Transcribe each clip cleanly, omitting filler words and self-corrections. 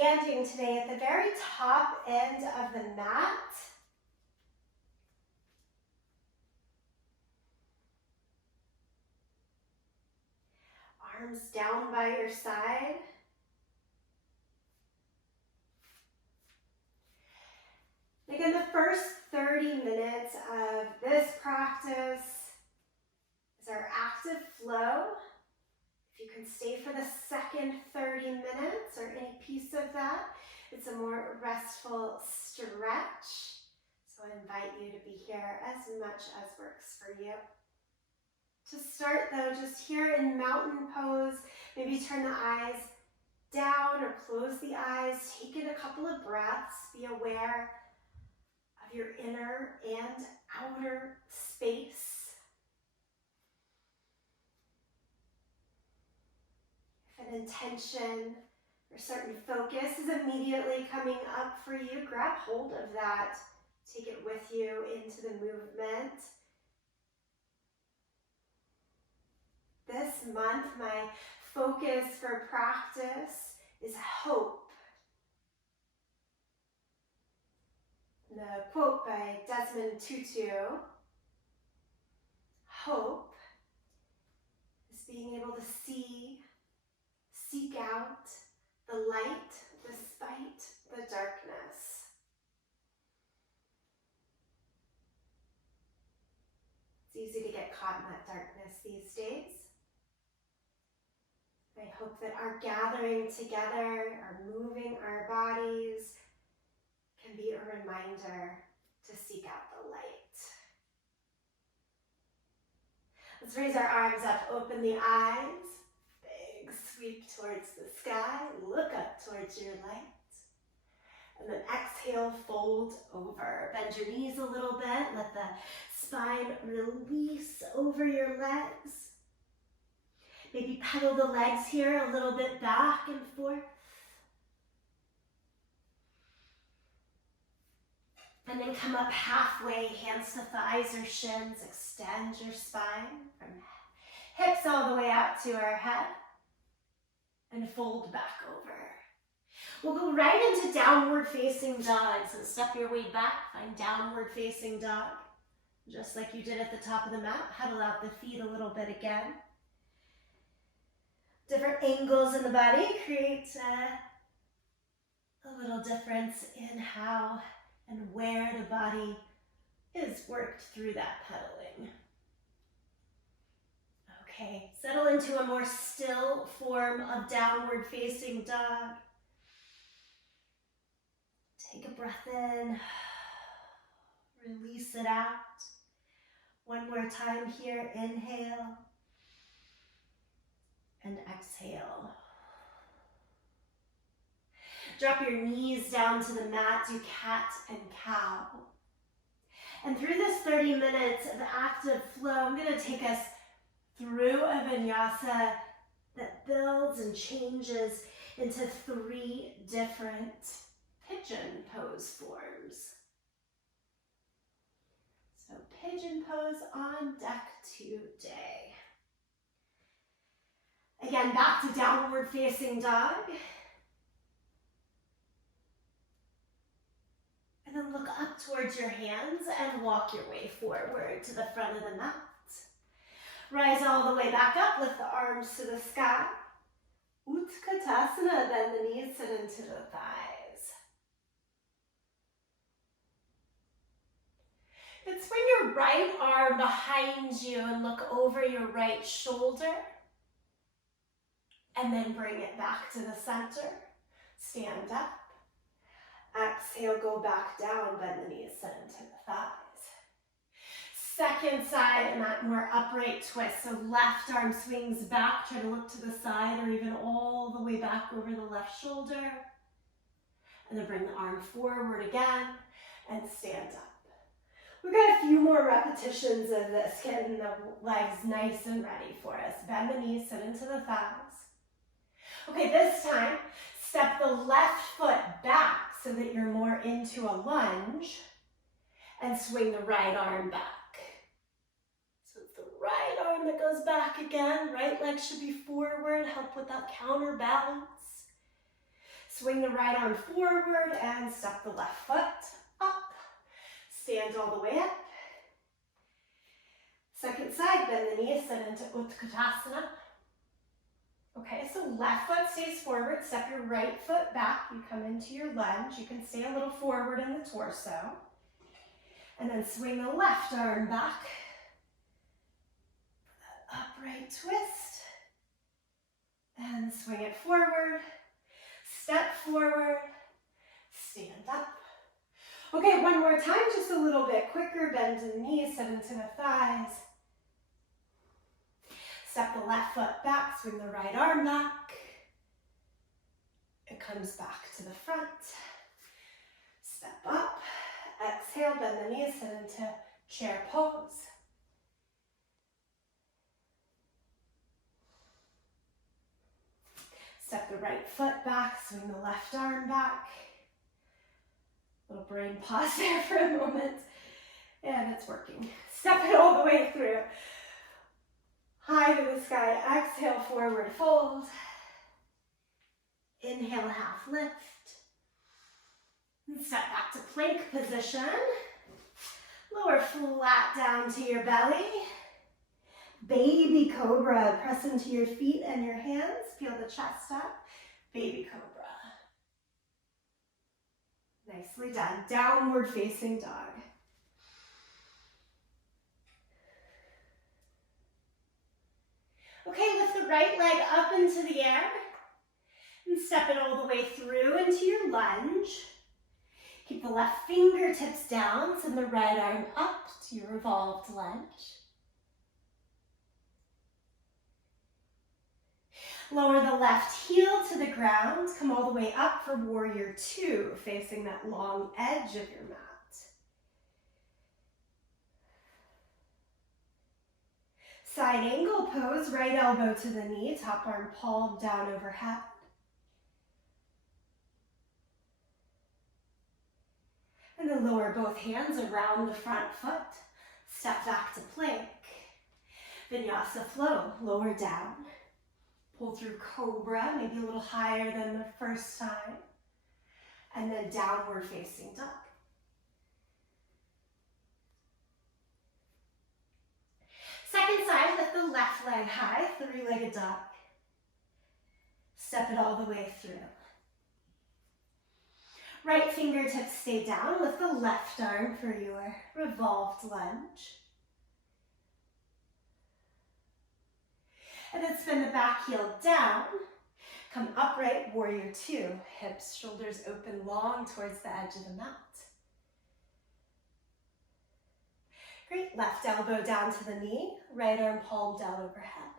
standing today at the very top end of the mat. Arms down by your side. Again, the first 30 minutes of this practice is our active flow. If you can stay for the second 30 minutes or any piece of that, it's a more restful stretch. So I invite you to be here as much as works for you. To start though, just here in mountain pose, maybe turn the eyes down or close the eyes. Take in a couple of breaths. Be aware of your inner and outer space. If an intention or certain focus is immediately coming up for you, grab hold of that. Take it with you into the movement. This month, my focus for practice is hope. The quote by Desmond Tutu, hope is being able to seek out the light despite the darkness. It's easy to get caught in that darkness these days. I hope that our gathering together, our moving our bodies, can be a reminder to seek out the light. Let's raise our arms up, open the eyes, big sweep towards the sky, look up towards your light, and then exhale, fold over. Bend your knees a little bit, let the spine release over your legs. Maybe pedal the legs here a little bit back and forth. And then come up halfway, hands to thighs or shins. Extend your spine from hips all the way out to our head. And fold back over. We'll go right into downward facing dog. So step your way back, find downward facing dog. Just like you did at the top of the mat, pedal out the feet a little bit again. Different angles in the body create a little difference in how and where the body is worked through that pedaling. Okay, settle into a more still form of downward facing dog. Take a breath in, release it out. One more time here, inhale and exhale. Drop your knees down to the mat, do cat and cow. And through this 30 minutes of active flow, I'm going to take us through a vinyasa that builds and changes into 3 different pigeon pose forms. So pigeon pose on deck today. Again, back to downward facing dog. And then look up towards your hands and walk your way forward to the front of the mat. Rise all the way back up, lift the arms to the sky. Utkatasana, bend the knees, sit into the thighs. It's bring your right arm behind you and look over your right shoulder. And then bring it back to the center. Stand up. Exhale, go back down, bend the knees, sit into the thighs. Second side in that more upright twist. So left arm swings back, try to look to the side or even all the way back over the left shoulder. And then bring the arm forward again and stand up. We've got a few more repetitions of this, getting the legs nice and ready for us. Bend the knees, sit into the thighs. Okay, this time, step the left foot back so that you're more into a lunge and swing the right arm back. So it's the right arm that goes back again. Right leg should be forward, help with that counterbalance. Swing the right arm forward and step the left foot up. Stand all the way up. Second side, bend the knees, sit into Utkatasana. Okay, so left foot stays forward, step your right foot back, you come into your lunge. You can stay a little forward in the torso. And then swing the left arm back. Upright twist. And swing it forward. Step forward. Stand up. Okay, one more time, just a little bit quicker. Bend the knees, sit into the thighs. Step the left foot back, swing the right arm back. It comes back to the front. Step up. Exhale, bend the knees, sit into chair pose. Step the right foot back, swing the left arm back. Little brain pause there for a moment. And it's working. Step it all the way through. High to the sky, exhale, forward fold. Inhale, half lift. And step back to plank position. Lower flat down to your belly. Baby cobra, press into your feet and your hands. Feel the chest up. Baby cobra. Nicely done. Downward facing dog. Okay, lift the right leg up into the air and step it all the way through into your lunge. Keep the left fingertips down, send the right arm up to your revolved lunge. Lower the left heel to the ground, come all the way up for warrior two, facing that long edge of your mat. Side angle pose, right elbow to the knee, top arm palm down overhead. And then lower both hands around the front foot. Step back to plank. Vinyasa flow, lower down. Pull through cobra, maybe a little higher than the first time. And then downward facing dog. Second side, lift the left leg high, three-legged dog. Step it all the way through. Right fingertips stay down, lift the left arm for your revolved lunge. And then spin the back heel down. Come upright, warrior two. Hips, shoulders open long towards the edge of the mat. Great, left elbow down to the knee, right arm palm down overhead.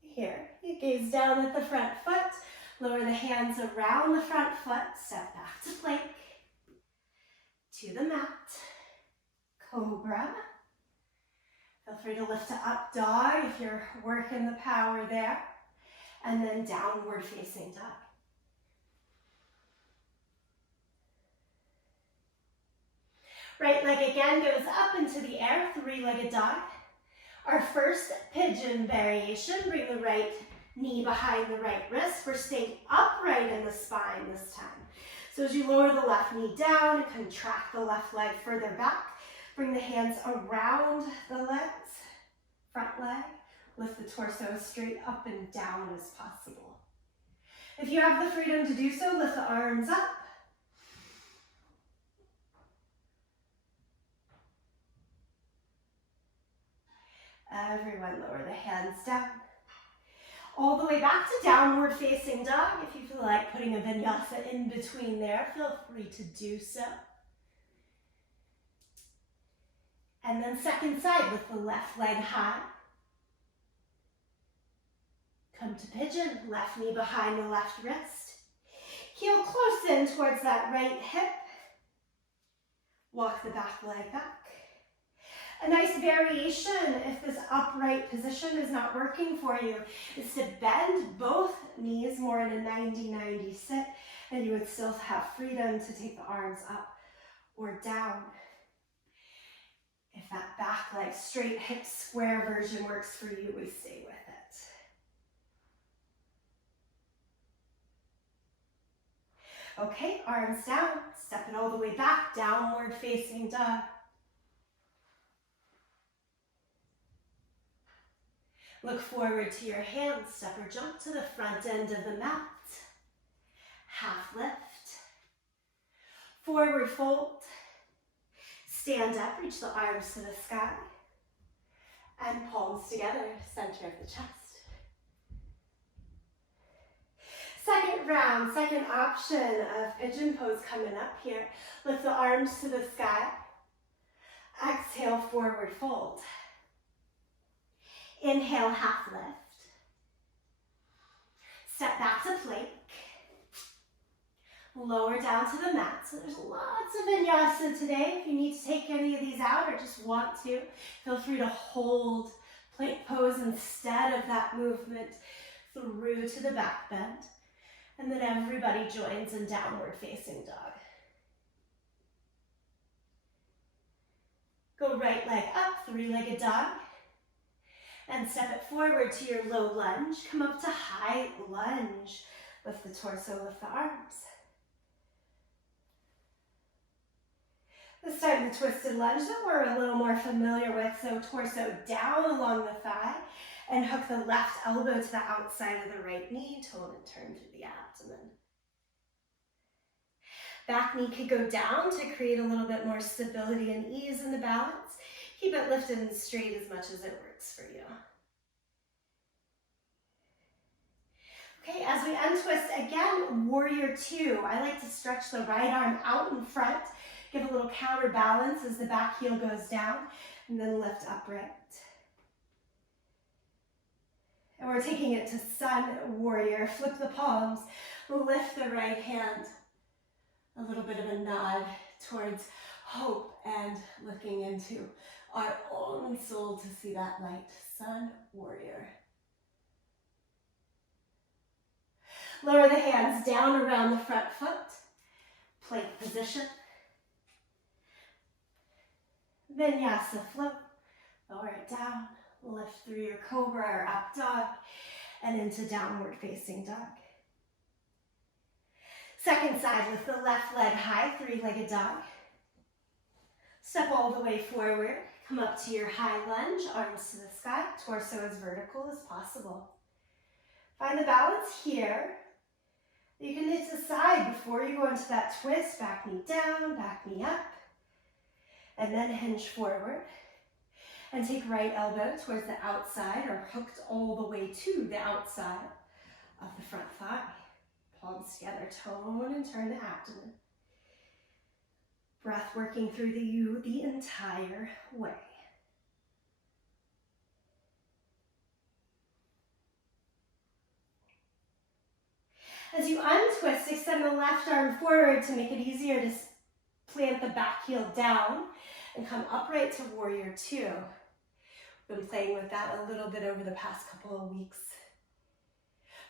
Here, you gaze down at the front foot, lower the hands around the front foot, step back to plank, to the mat, cobra. Feel free to lift to up dog if you're working the power there, and then downward facing dog. Right leg again goes up into the air, three-legged dog. Our first pigeon variation, bring the right knee behind the right wrist. We're staying upright in the spine this time. So as you lower the left knee down, contract the left leg further back. Bring the hands around the legs, front leg. Lift the torso as straight up and down as possible. If you have the freedom to do so, lift the arms up. Everyone lower the hands down. All the way back to downward facing dog. If you feel like putting a vinyasa in between there, feel free to do so. And then second side with the left leg high. Come to pigeon, left knee behind the left wrist. Heel close in towards that right hip. Walk the back leg back. A nice variation, if this upright position is not working for you, is to bend both knees more in a 90-90 sit, and you would still have freedom to take the arms up or down. If that back leg, straight hip square version works for you, we stay with it. Okay, arms down, step it all the way back, downward facing dog. Look forward to your hands, step or jump to the front end of the mat. Half lift. Forward fold. Stand up, reach the arms to the sky. And palms together, center of the chest. Second round, second option of pigeon pose coming up here. Lift the arms to the sky. Exhale, forward fold. Inhale, half lift. Step back to plank. Lower down to the mat. So there's lots of vinyasa today. If you need to take any of these out or just want to, feel free to hold plank pose instead of that movement through to the back bend. And then everybody joins in downward facing dog. Go right leg up, three-legged dog. And step it forward to your low lunge. Come up to high lunge. Lift the torso, lift the arms. This time the twisted lunge that we're a little more familiar with. So torso down along the thigh and hook the left elbow to the outside of the right knee. Tone and turn through the abdomen. Back knee could go down to create a little bit more stability and ease in the balance. Keep it lifted and straight as much as it works for you. Okay, as we untwist again, warrior two. I like to stretch the right arm out in front, give a little counterbalance as the back heel goes down, and then lift upright. And we're taking it to sun warrior. Flip the palms, lift the right hand. A little bit of a nod towards hope and looking into our own soul to see that light. Sun warrior. Lower the hands down around the front foot. Plank position. Vinyasa float. Lower it down. Lift through your cobra or up dog and into downward facing dog. Second side, lift the left leg high, three-legged dog. Step all the way forward. Come up to your high lunge, arms to the sky, torso as vertical as possible. Find the balance here. You can decide before you go into that twist, back knee down, back knee up, and then hinge forward. And take right elbow towards the outside or hooked all the way to the outside of the front thigh. Palms together, tone and turn the abdomen. Breath working through you the entire way. As you untwist, extend the left arm forward to make it easier to plant the back heel down and come upright to warrior two. Been playing with that a little bit over the past couple of weeks.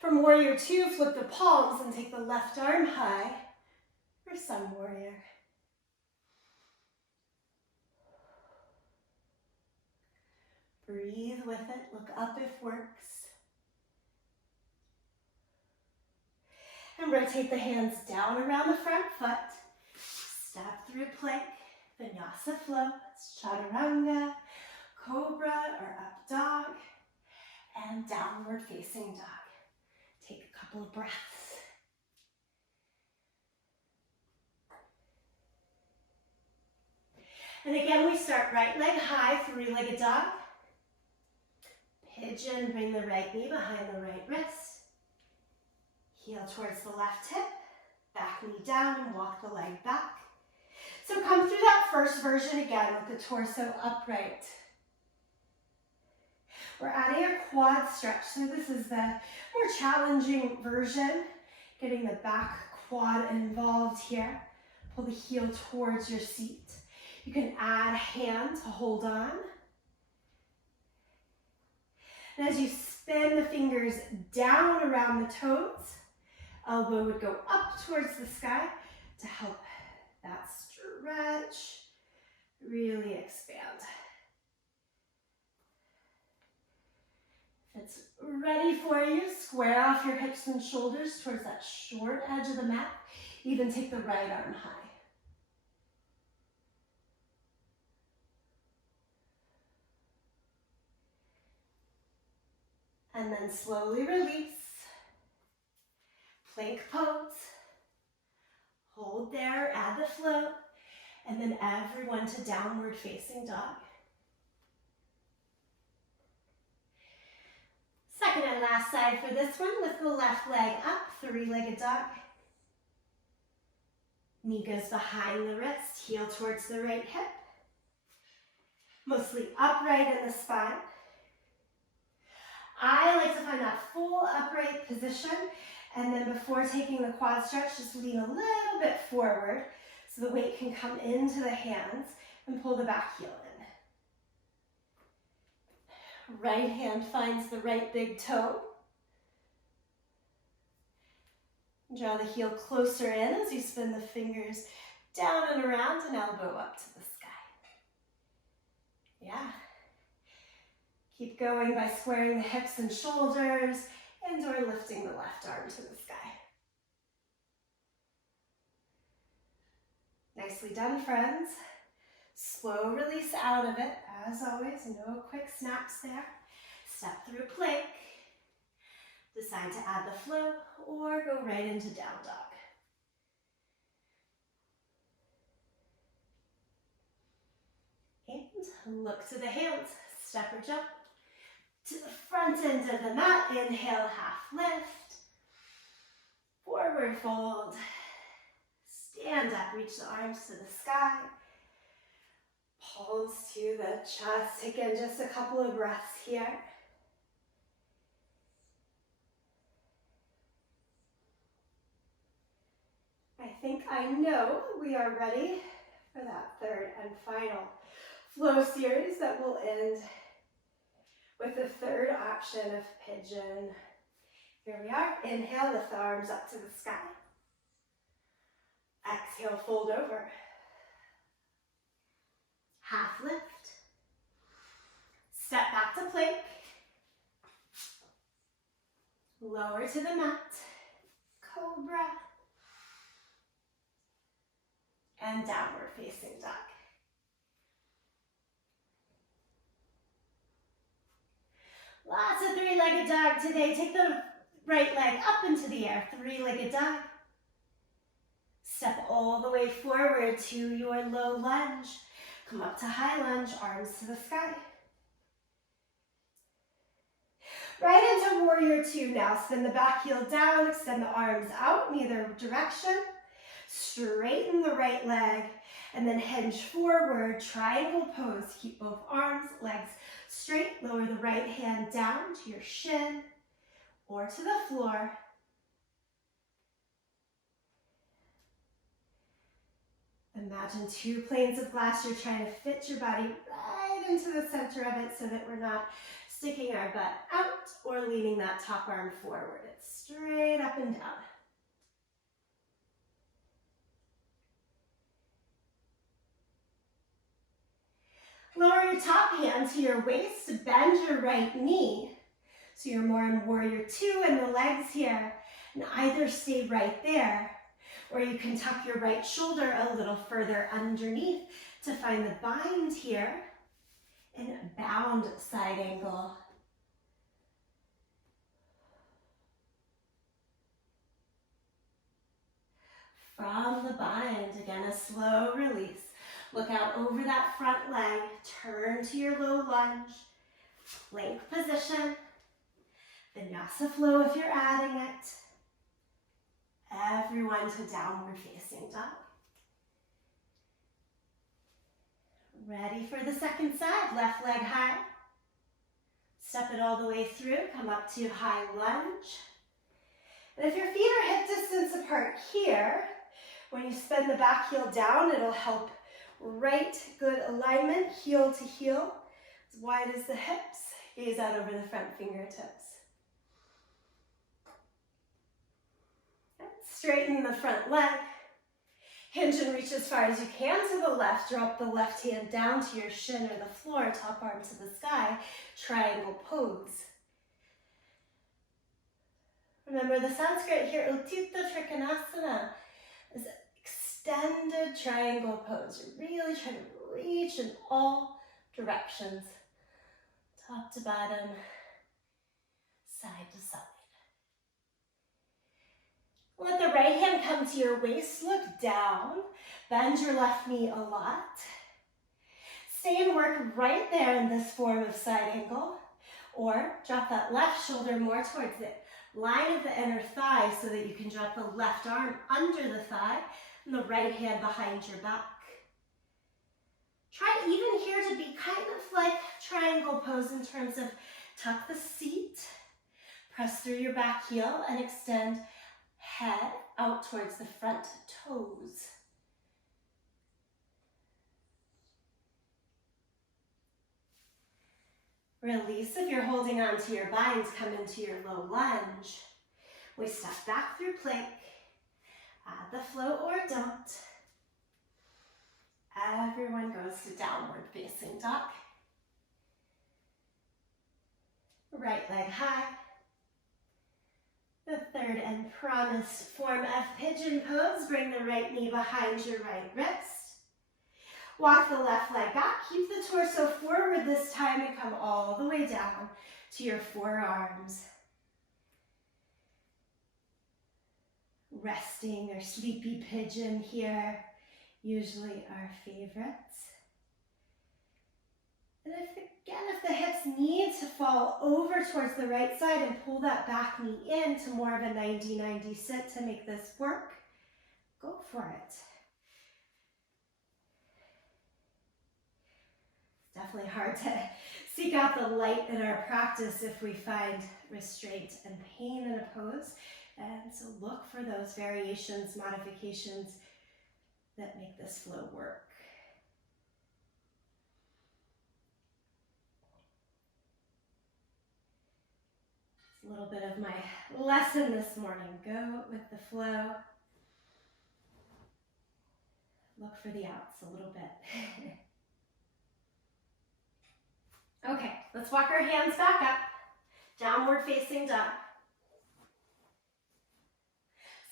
From warrior two, flip the palms and take the left arm high for sun warrior. Breathe with it, look up if works. And rotate the hands down around the front foot. Step through plank, vinyasa flow, chaturanga, cobra or up dog, and downward facing dog. Take a couple of breaths. And again, we start right leg high, three-legged dog. Pigeon, bring the right knee behind the right wrist. Heel towards the left hip. Back knee down and walk the leg back. So come through that first version again with the torso upright. We're adding a quad stretch. So this is the more challenging version. Getting the back quad involved here. Pull the heel towards your seat. You can add a hand to hold on. And as you spin the fingers down around the toes, elbow would go up towards the sky to help that stretch really expand. Ready for you. Square off your hips and shoulders towards that short edge of the mat. Even take the right arm high. And then slowly release. Plank pose. Hold there, add the float. And then everyone to downward facing dog. Second and last side for this one. Lift the left leg up, three-legged dog. Knee goes behind the wrist, heel towards the right hip. Mostly upright in the spine. I like to find that full upright position, and then before taking the quad stretch, just lean a little bit forward so the weight can come into the hands and pull the back heel in. Right hand finds the right big toe. Draw the heel closer in as you spin the fingers down and around and elbow up to the sky. Yeah. Keep going by squaring the hips and shoulders and or lifting the left arm to the sky. Nicely done, friends. Slow release out of it. As always, no quick snaps there. Step through plank. Decide to add the flow or go right into down dog. And look to the hands. Step or jump to the front end of the mat. Inhale, half lift. Forward fold. Stand up, reach the arms to the sky. Palms to the chest. Take in just a couple of breaths here. I think I know we are ready for that third and final flow series that will end with the third option of pigeon. Here we are. Inhale, lift the arms up to the sky. Exhale, fold over. Half lift. Step back to plank. Lower to the mat. Cobra. And downward facing dog. Lots of three-legged dog today. Take the right leg up into the air. Three-legged dog. Step all the way forward to your low lunge. Come up to high lunge, arms to the sky. Right into warrior two now. Spin the back heel down, extend the arms out in either direction. Straighten the right leg and then hinge forward, triangle pose. Keep both arms, legs straight. Lower the right hand down to your shin or to the floor. Imagine two planes of glass. You're trying to fit your body right into the center of it so that we're not sticking our butt out or leaning that top arm forward. It's straight up and down. Lower your top hand to your waist, bend your right knee. So you're more in warrior two and the legs here. And either stay right there, or you can tuck your right shoulder a little further underneath to find the bind here and bound side angle. From the bind, again, a slow release. Look out over that front leg, turn to your low lunge, plank position, vinyasa flow if you're adding it. Everyone to downward facing dog. Ready for the second side, left leg high. Step it all the way through, come up to high lunge. And if your feet are hip distance apart here, when you spin the back heel down, it'll help right, good alignment, heel to heel, as wide as the hips, gaze out over the front fingertips. And straighten the front leg, hinge and reach as far as you can to the left, drop the left hand down to your shin or the floor, top arm to the sky, triangle pose. Remember the Sanskrit here, Uttita Trikonasana, is extended triangle pose. You're really trying to reach in all directions, top to bottom, side to side. Let the right hand come to your waist, look down, bend your left knee a lot. Stay and work right there in this form of side angle, or drop that left shoulder more towards the line of the inner thigh so that you can drop the left arm under the thigh and the right hand behind your back. Try even here to be kind of like triangle pose in terms of tuck the seat, press through your back heel and extend head out towards the front toes. Release if you're holding on to your binds, come into your low lunge. We step back through plank, add the flow or don't. Everyone goes to downward facing dog. Right leg high. The third and promised form of pigeon pose. Bring the right knee behind your right wrist. Walk the left leg back. Keep the torso forward this time and come all the way down to your forearms. Resting or sleepy pigeon here, usually our favorites. And if the hips need to fall over towards the right side and pull that back knee into more of a 90-90 sit to make this work, go for it. It's definitely hard to seek out the light in our practice if we find restraint and pain in a pose. And so look for those variations, modifications that make this flow work. It's a little bit of my lesson this morning. Go with the flow. Look for the outs a little bit. Okay, let's walk our hands back up. Downward facing dog.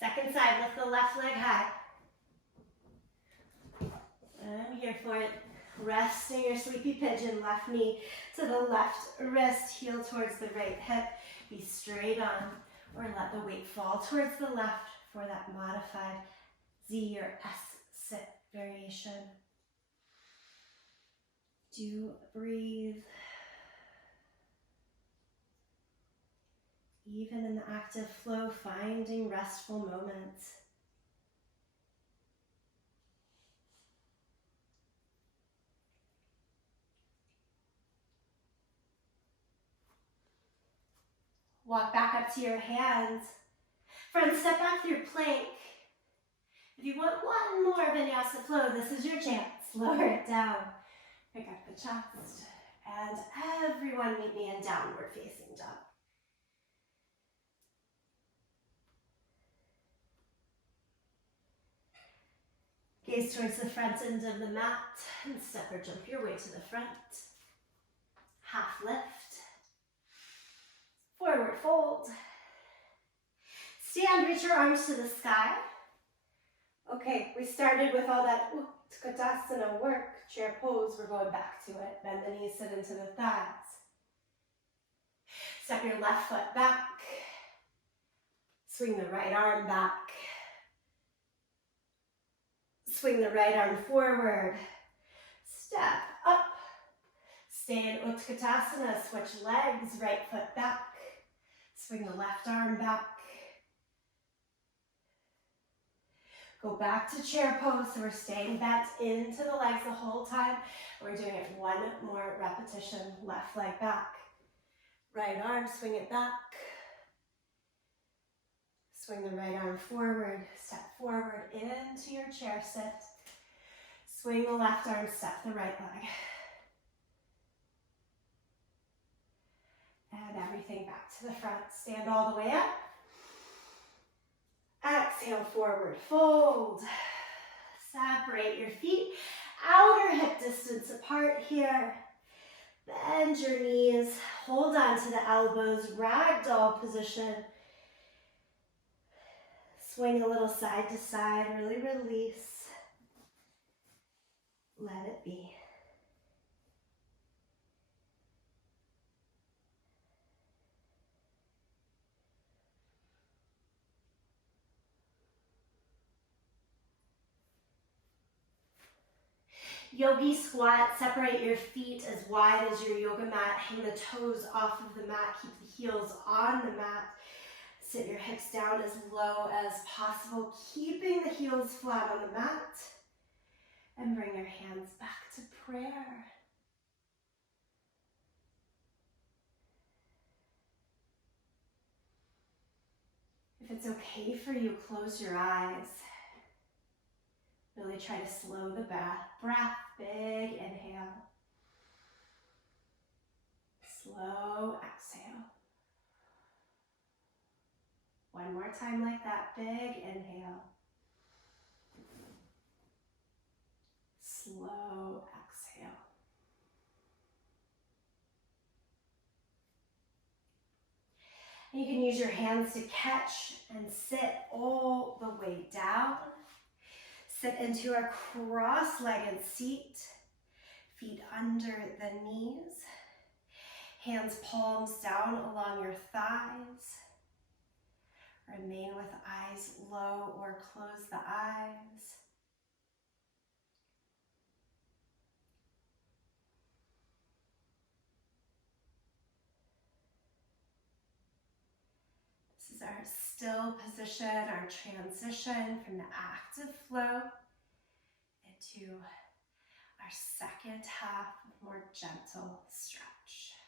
Second side, lift the left leg high. I'm here for it. Resting your sleepy pigeon, left knee to the left wrist, heel towards the right hip. Be straight on, or let the weight fall towards the left for that modified Z or S sit variation. Do breathe. Even in the active flow, finding restful moments. Walk back up to your hands. Front step back through plank. If you want one more vinyasa flow, this is your chance. Lower it down. Pick up the chest. And everyone meet me in downward facing dog. Gaze towards the front end of the mat and step or jump your way to the front. Half lift. Forward fold. Stand, reach your arms to the sky. Okay, we started with all that Utkatasana work, chair pose. We're going back to it. Bend the knees, sit into the thighs. Step your left foot back. Swing the right arm back. Swing the right arm forward. Step up. Stay in Utkatasana. Switch legs, right foot back. Swing the left arm back. Go back to chair pose, so we're staying bent into the legs the whole time. We're doing it one more repetition. Left leg back. Right arm, swing it back. Swing the right arm forward. Step forward into your chair sit. Swing the left arm, step the right leg. And everything back to the front. Stand all the way up. Exhale, forward fold. Separate your feet. Outer hip distance apart here. Bend your knees. Hold on to the elbows. Ragdoll position. Swing a little side to side, really release. Let it be. Yogi squat, separate your feet as wide as your yoga mat. Hang the toes off of the mat. Keep the heels on the mat. Sit your hips down as low as possible, keeping the heels flat on the mat. And bring your hands back to prayer. If it's okay for you, close your eyes. Really try to slow the breath. Big inhale. Slow exhale. One more time like that. Big inhale. Slow exhale. You can use your hands to catch and sit all the way down. Sit into a cross-legged seat, feet under the knees, hands palms down along your thighs. Remain with eyes low or close the eyes. This is our still position, our transition from the active flow into our second half of more gentle stretch.